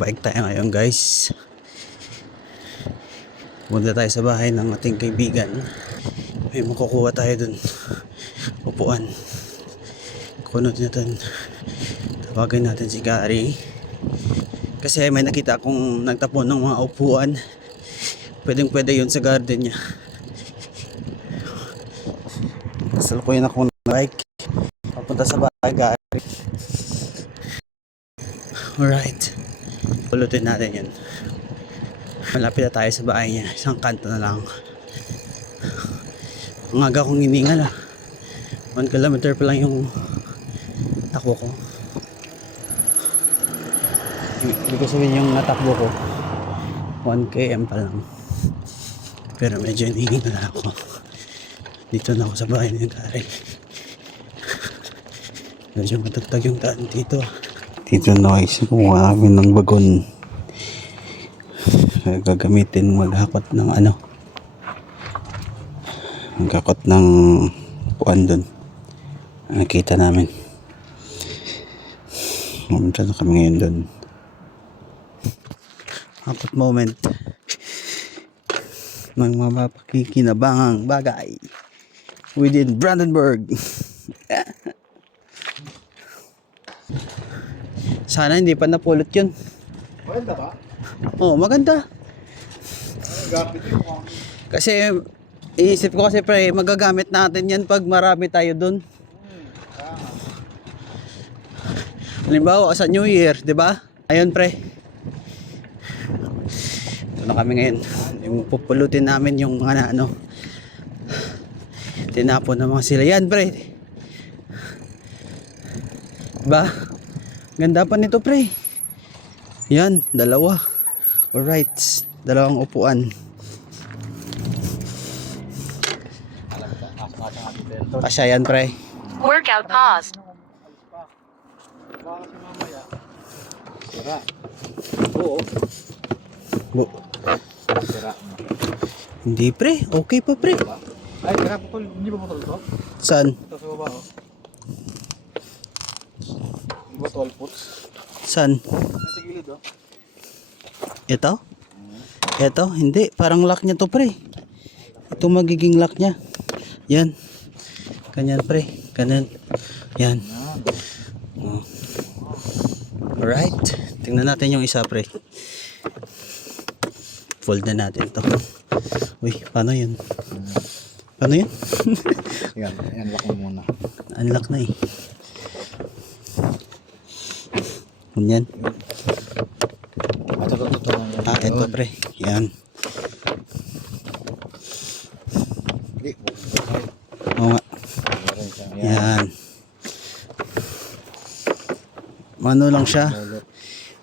Bike tayo ngayon guys. Punta tayo sa bahay ng ating kaibigan. May makukuha tayo dun. Upuan. Kunot natin. Tawagin natin si Gary. Kasi may nakita akong nagtapon ng mga upuan. Pwedeng pwede yun sa garden niya. Kasalukuyan ako ng bike. Papunta sa bahay Gary. Alright. Pulutin natin yun. Malapit na tayo sa bahay niya. Isang kanto na lang. Ang aga kong hiningal 1 kilometer pa lang yung takbo ko. Ibig sabihin yung natakbo ko 1 km pa lang. Pero medyo hinihingal na ako. Dito na ako sa bahay ni Gary. Medyo matagtag yung daan dito. Dito noise kung namin ng bagon. Gagamitin maghakot ng ano. Maghakot ng puan doon. Nakita namin. Pumunta na kami ngayon doon. Hakot moment. Ng mga pakikinabangang bagay within Brandenburg. Sana hindi pa napulot yun. Maganda ba? Oo, maganda. Kasi iisip ko kasi pre, magagamit natin yan pag marami tayo dun. Halimbawa sa New Year, di ba? Ayun pre. Ito na kami ngayon. Yung pupulutin namin yung mga ano. Tinapon na mga sila. Yan pre. Diba? Ganda pa nito pre. Yan, dalawa. Alright, dalawang upuan. Kasya yan pre. Workout paused. Sira. Oo. Sira. Hindi pre, okay pa pre. Ay, sira putol. Hindi ba putol to? Saan? Ito sa baba oh. Hindi ba 12 foot? Saan? Nasa gilid oh. Ito? Ito? Hindi, parang lock niya to pre. Ito magiging lock niya. Yan. Ganyan pre, ganyan. Yan. Oh. Alright, tingnan natin yung isa pre. Fold na natin to. Uy, paano yun? Paano yun? Yan, unlock mo muna. Unlock na eh. Ganyan. Ito. Ah, ito pre. Yan. Hindi. Oo nga. Yan. Ano lang siya?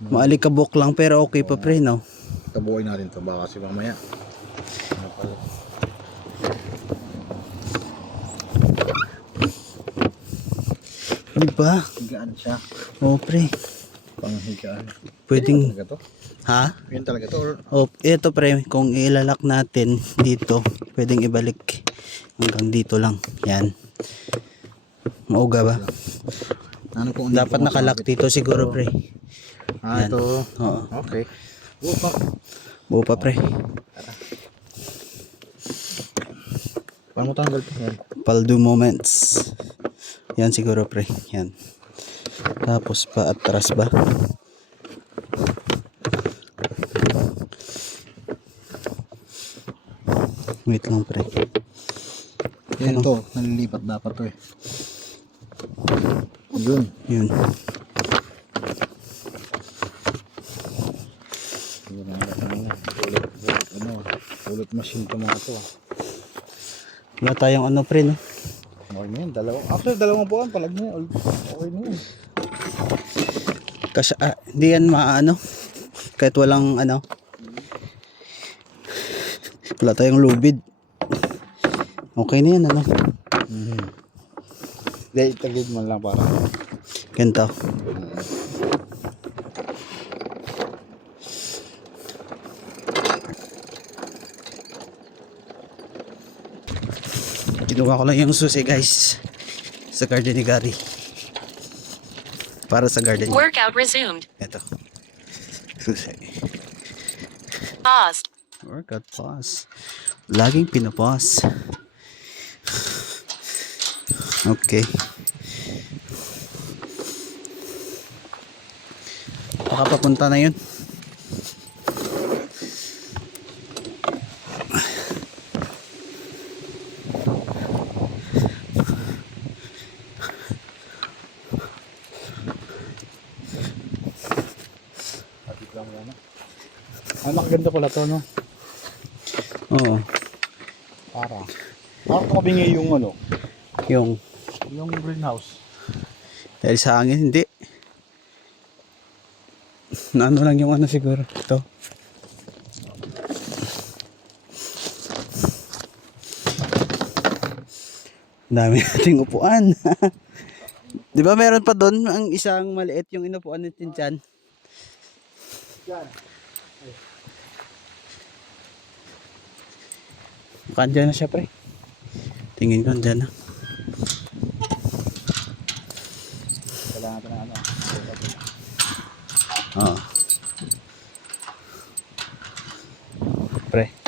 Maalikabok lang pero okay pa pre, no? Tabuhay natin to baka kasi mamaya. Diba? Higaan siya. Oo pre. Panghigaan. Pwedeng... Talaga to? Ha? Yun talaga to? Or... Oh, ito pre, kung ilalak natin dito, pwedeng ibalik hanggang dito lang. Yan. Mauga ba? Ano kung Dapat nakalak dito siguro pre. Ah, Yan. ito. Oo. Okay. Upa. Buo pa pre. Paano mo tanggal to? Yan. Paldo moments. Yan siguro pre. Yan. Tapos pa atras ba? Wait lang pre. Yan to. Nalilipat dapat to eh. Yun. Yun. Ulit machine to mga to. Wala tayong ano pre no? Okay na yun. After dalawang buwan palag na yun. Okay na yun. Kasi hindi yan maano. Kahit walang ano. Wala tayong lubid. Okay na yan ano. Dahil tagid mo lang para. Ganito. Kinuha ko lang yung susi guys sa garden ni Gary. Para sa garden niya. Workout resumed. Ito. Kasi Pause. workout pause. Laging pinapause. Okay. Baka papunta na yun. Kapit lang yan. Nakaganda pala to, no? Oo. Parang tumabingi yung ano, Yung yung greenhouse. dahil sa hangin, hindi. Naano lang yung ano siguro. Ito. Dami nating upuan. Di ba meron pa doon ang isang maliit yung inupuan natin dyan? Yan. Mukhang dyan na siya, pre. Tingin ko dyan na. Kailangan natin ng ano. Oo. Pre.